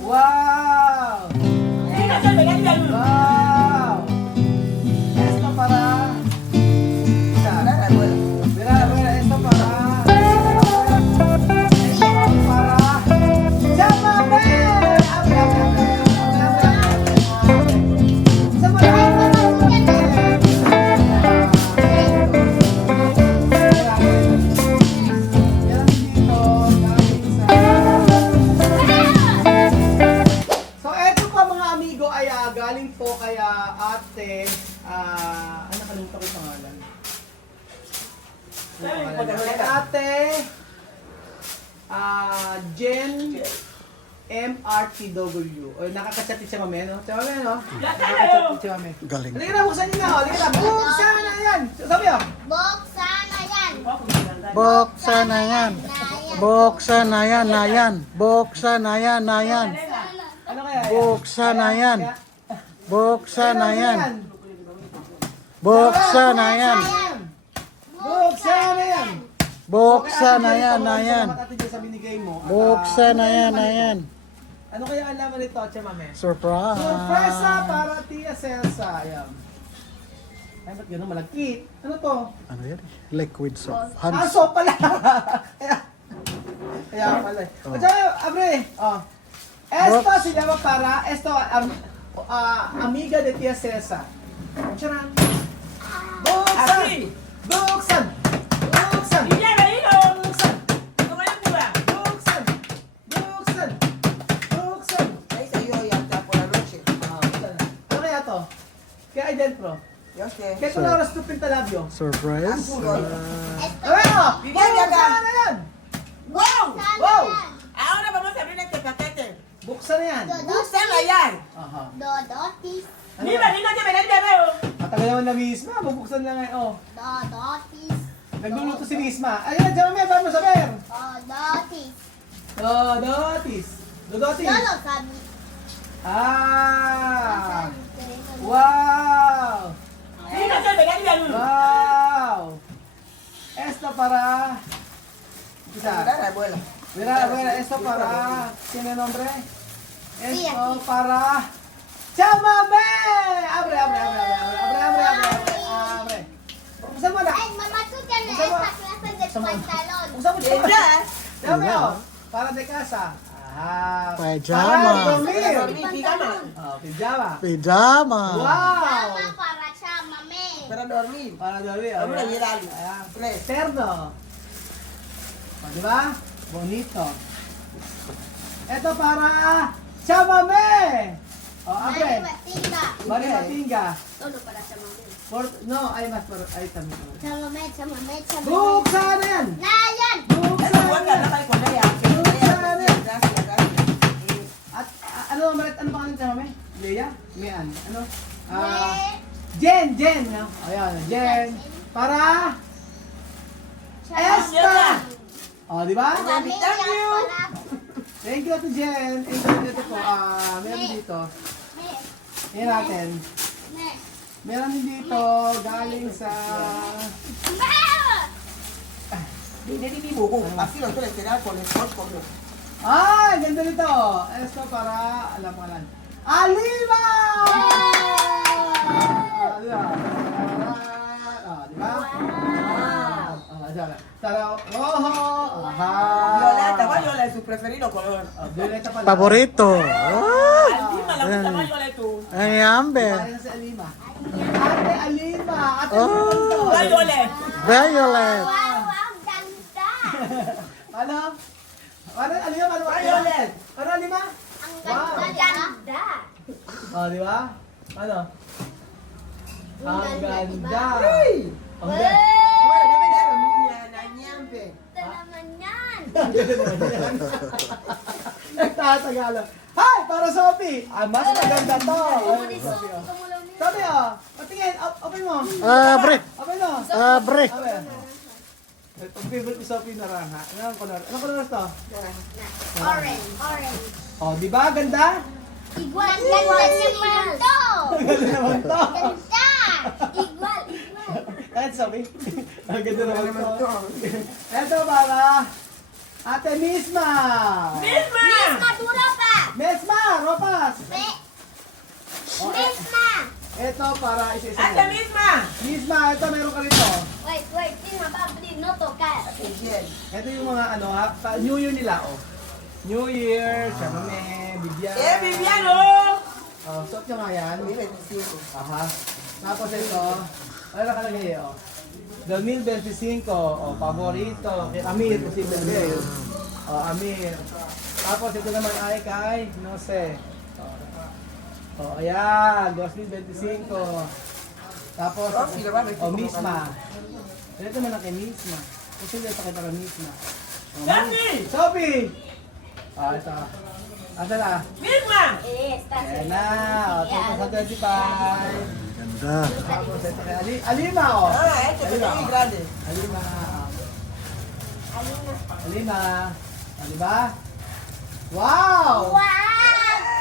Wow! Wow! Esto para... Isa. Mira, mira, esto para... Esto para... Chamame! Abre, abre, abre, abre, abre, abre. Isa pa lang. Yan dito, galing sa... So, eto pa mga amigo ay galing po kaya ate, ano nakalimutan ko yung pangalan? Kay ate, Jen MRTW. O, nakakachat si Mame, no? Si Mame, no? Nakakachat si Mame. Galing. Halika na, buksan niyo na, halika na. Buksan na yan! Sabi mo? Buksan na yan. Buksan na yan. Buksan na yan, na yan. Buksan na yan, na yan. Ano kaya? Buksan na yan. Kaya- Buksan na yan. Buksan na yan. Buksan na yan! Buksan na yan, na yan. Salamat ate Jess sa binigay mo. At, Buksan na yan, na yan. Ano kaya ang laman nito, Ate Mame? Surprise. Surpresa para Tia Celsa. Ayan. Ay, ba't gano'n malagkit? Ano to? Ano yan? Liquid soap. Ah, Hands. soap pala! Kaya pala. Oh. O, tsaka, abre. Oh. Esto se llama para, esto, amiga de Tia Celsa. Charan. Buksan! Buksan! Buksan! Buksan! Buksan! Buksan! Buksan! Ano kaya to? Kaya Idenpro? Kaya kung oras to pintalabyo? Surprise. Ano? Buksan na yan! Wow! Wow! Ahora vamos a abrir este paquete. Buksan na yan! Buksan na yan. Aha. Dodotis. Ano Mira, ba? dito ka na bebé. Matagal naman na Misma, bubuksan lang ngayon. Oh, Dodotis. nagluluto si Misma. Ayun, dyan mamaya, paano saber? Dodotis. Dodotis. Dodotis. Lolo sabi. Ah! Wow! Dito ka na bebé. Wow! Esto para... Isa. abuela. Mira, mira, esto para... ¿Tiene nombre? Sí, Esto aquí. para... ¡Chamame! Abre, abre, abre, abre, abre, abre, abre, abre, abre. Buksan mo na. Ay, mamá, tú tienes esta clase de pantalón. Buksan mo na. Ya. Dame, oh. Para de casa. Ah, Pajama. Para dormir. Dormir, pijama. Oh, pijama. Pijama. Wow! Sama para chamame. Para dormir. Para dormir. Vamos a Ayan. llevar algo. Ayan. Tres. Terno. O, di ba? Bonito. Ito para chamame. O, Mari abre. matinga. Bali matinga. Solo para chamame. No, ay mas para ay también. Chamame, chamame, chamame. Buksan na yan. Nayan! Buksan Esa na hueca yan. no hay con ella. Gracias, gracias. At ano ano ba kanina mami? Leia? Mian. Ano? Ne- Jen, Jen. No? Ayan, Jen. Para Esta. O, di ba? Chamame Thank yan you. para... Thank you to Jen. Thank you dito po. Meron dito. Ne- Yan natin. ne- Meron din dito galing sa Di bubu. Así lo suele quedar con el corpo. ah, ganda nito. Esto para alam ko lang. Alima! Di ba? Di ba? Tara, rojo. Aha. Violeta, viola es su preferido color. Violeta pala. Paborito. Alima, la gusta más viola tú. Ay, amber. Galing sa Alima. Ate Alima. Ate Oh. Alima. Violet. Violet. Wow, ang ganda! Ano? Ano Alima? Ano Violet. Ano Alima? Ang Wow. ganda! Oh, di ba? Ano? Ang ganda. Ang Wow! ganda. Bueno, yo me dieron niña, la ñampe. Ito naman yan! Nagtatagala. Hi! Para Sophie! Mas maganda to. Sabi patingin. Open mo. Bre. Open mo. Bre. Open. Pag favorite ni Sophie na ranga. Anong color? Anong color to? Orange. Orange. Oh, di ba? Ganda? Igual. Ganda naman to! Ganda naman to. Ganda! Igual. Kahit Sophie. Ang ganda naman to. Ito para Ate Misma. ¡Misma! Madura pa! Misma! ito para isa-isa Ate mo. misma. Misma, ito meron ka rito. Wait, Tina, babli, no tocar. Ate Jen. Ito yung mga ano ha, New Year nila oh. New Year, chamame, bibyan. Vivian, oh. Oh, suot nyo nga yan. Mira, Cisco. Aha. Tapos ito, ano nakalagay oh. 2025, oh, paborito. Kay Amir, posible din. Oh, Amir. Tapos ito naman ay kay Nose. Oh, ayan, 2025. Tapos, oh, Misma. Ito naman ang kay Misma. Kasi hindi ito kita kay Misma. Oh, Sophie! Sophie! Ah, ito. Asa na? Misma. Está Ayan na. O, tapos sa 25. Ganda. Tapos ito kay Alima, oh. Ah, ito Alima. pa grande. Alima. Alina. Alima. O, diba? Wow! Wow!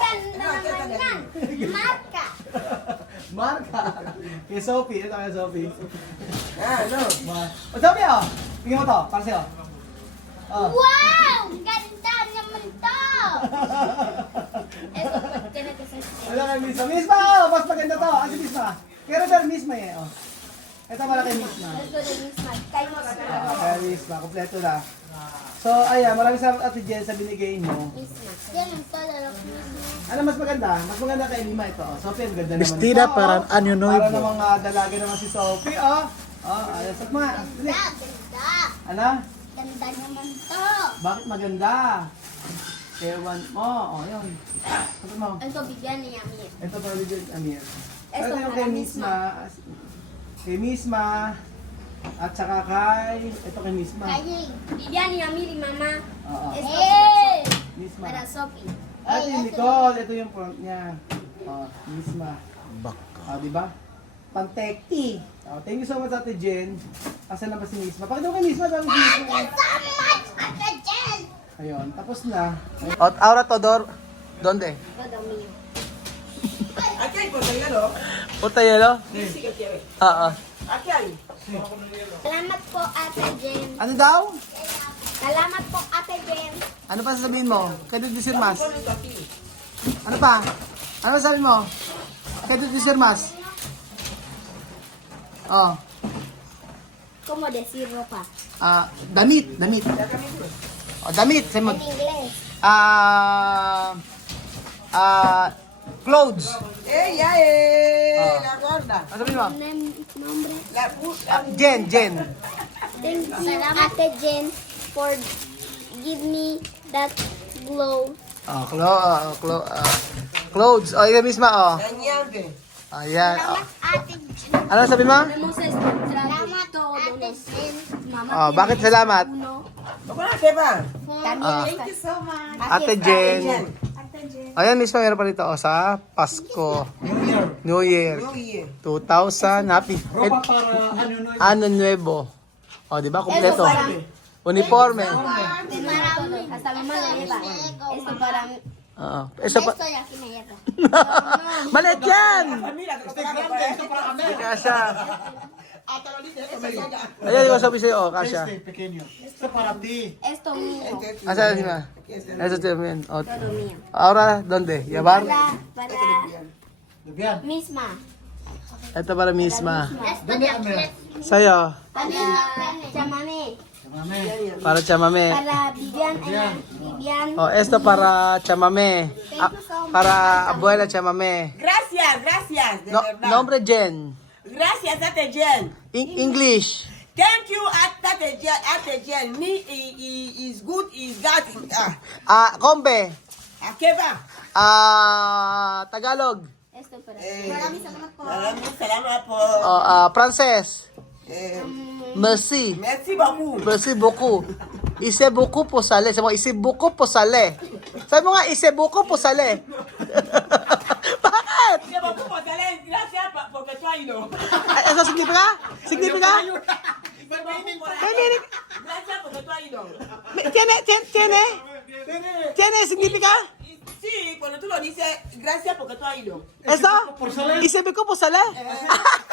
Ganda naman yan. Marka. Marka. Kay Sophie. Ito kay Sophie. Ah, no. O, Sophie, oh. Tingnan mo to. Para sa'yo. Oh. Wow! Ganda naman to. Eso, tiene que ser. Ano kay Misma? Misma, oh. Mas maganda to. Ano si Misma? Kaya Robert Misma eh, oh. Ito pala kay Misma. Esto de misma. Kay misma. Kay Misma. Kompleto na. So, ayan. Maraming salamat Ate Jen sa binigay mo. Misma. Yan ang todo lo mismo. Ano mas maganda? Mas maganda kay Lima ito. Oh. Sophie, ang ganda naman. Vestida ito, para oh. Año Nuevo. Para namang dalaga naman si Sophie, oh. Oh, ayos at ma. Dali. Ganda. Ano? Ganda naman to. Bakit maganda? Ewan mo. Oh, yun. Sabi mo. Ito bigyan niya Amir. Ito para bigyan Amir. Ito Ito yung para kay Misma. Kay Misma. At saka kay... Ito kay Misma. Kay bigyan ni Amir y mamá. Oo. Esto para Misma. para Sophie. At yung Nicole. Ito yung front niya. Oh, Misma. Baka. Oh, di ba? Pantekti. Oh, thank you so much Ate Jen. Asan na ba si Misma? Pakita mo kay Misma. Dami si Misma. So much, Ate Jen. Ayun, tapos na. Ahora Todor, ¿dónde? Todo mío. Aquí hay por regalo. Punta Yelo? Sí, que quiere. Aquí hay. Salamat po, Ate Jen. Ano daw? Salamat po, Ate Jen. Ano pa sasabihin mo? Kay Dudu Sirmas? Pon esto aquí. Ano pa? Ano sabihin mo? Kay Dudu Sirmas? Oh, ¿Cómo decir ropa? damit. Oh, damit. Sabi mo. En inglés. Clothes. Ella la gorda. Ano sabihin mo? Nombre. La Jen. Thank you, Ate Jen, for give me that glow. Oh, clothes. Oh, ikaw misma, oh. Dañante. Ayan. Oh. Ate Jen. Ano sabihin mo? Salamat, Ate Jen. Oh, bakit salamat? ¿Cómo la sepa? Thank you so much. Ate Jen. Ayan, mismo meron pa rito oh, sa Pasko. New Year. No, yeah. 2000. Happy. Ano Nuevo. O, di ba? Kompleto. Uniforme. Hasta mamá le lleva. Esto para mí. Oo. Esto pa. Esto y aquí me lleva. Maliit yan! Mira, que esto para Hindi kasha. Hasta lo dice, eso es ella. Ayan, di ba sabi sa'yo? Oh, kasha. Esto mío. Asa si ma? Eso también. O, Todo mío. ahora, ¿dónde? ¿Llevar? Para misma. Ito para misma. Esto de aquí. Sa'yo. Para chamamé. Para chamame. Para Vivian. Oh, esto para chamame. Para abuela chamame. Gracias, de verdad. Nombre Jen. Gracias, Ate Jen. English. Thank you, Ate Jen. Me is good, is that. Kombe. ¿A qué va? Tagalog. Esto para Maraming salamat po. Frances. Merci. Merci beaucoup. Merci beaucoup. Ise beaucoup po sale. Sabi mo, ise beaucoup po sale. Sabi mo nga, ise beaucoup po sale. Bakit? Merci beaucoup por salir. Gracias porque tú has ido. Ano signifika? Signifika? Gracias porque tú has ido. Tiene significa? Sí, cuando tú lo dices, gracias porque tú has ido. Eso? Isipin ko po sale?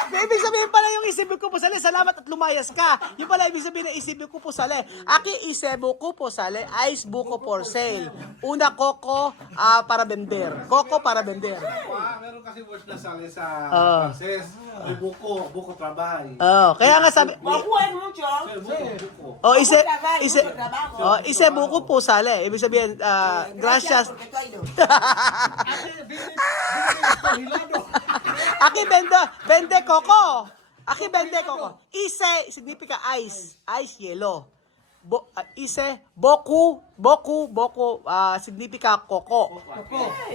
Ibig sabihin pala yung isipin ko po sale, salamat at lumayas ka. Yung pala ibig sabihin na isipin ko po sale. Aki isebo ko po sale, ice buko for sale. Una coco para vender. Coco para vender. Meron kasi word na sali sa Oo. Frances. May buko trabaho. Oh, kaya nga sabi, Beaucoup es mucho. Buko. oh, ise, Trabajo, ise, mucho trabajo. oh, ise buko po sale. Ibig sabihin, gracias. Porque tú has ido. Aquí vende coco. Aquí vende coco. Ise significa ice, hielo. Ise boku significa coco.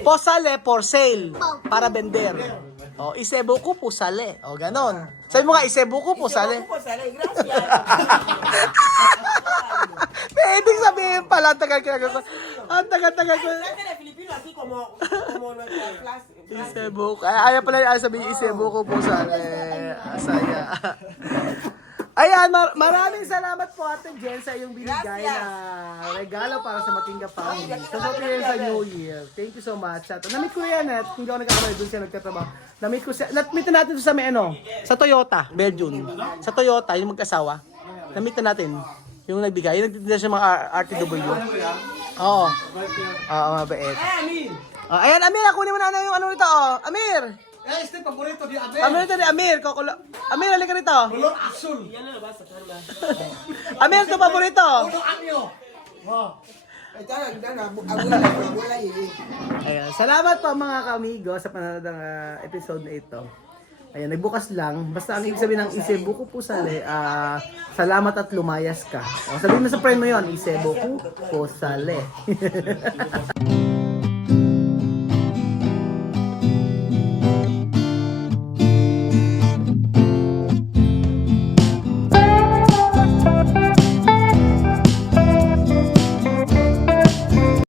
Posale for sale, para vender. Oh, ise boku posale. Oh, ganon. Sabi mo nga ise boku posale. Pues sale, gracias. May ibig sabihin pala, ang tagal ko. Ang tagal ko. Trate de filipino aquí como nuestra clase. Ise boku. Ayaw pala yung sabihin ise boku posale. Asaya. Ayan, maraming salamat po Ate Jen sa iyong binigay na regalo para sa Matinga family. Sa Sophia sa New Year. Thank you so much. At namit ko yan at hindi ako nagkakamali doon siya nagtatrabaho. Namit ko siya. Namitan natin ito sa may sa Toyota, Belgium. Sa Toyota, yung mag-asawa. Namitan natin. Yung nagbigay. Yung nagtitinda siya mga RTW. Oo. Oo, mabait. Ayan, Amir, kunin mo na yung ano nito. Amir! Eh, este paborito di Abel. Amir ito ni Amir. Amir, halika rito. Color azul. Amir, ito paborito. Uno anyo. Wow. Abuela y Ayan, salamat po mga ka-amigo sa panonood ng episode na ito. Ayan, nagbukas lang. Basta ang ibig sabihin ng Isebuku Pusale, salamat at lumayas ka. O, sabihin mo sa friend mo yon, Isebuku Pusale.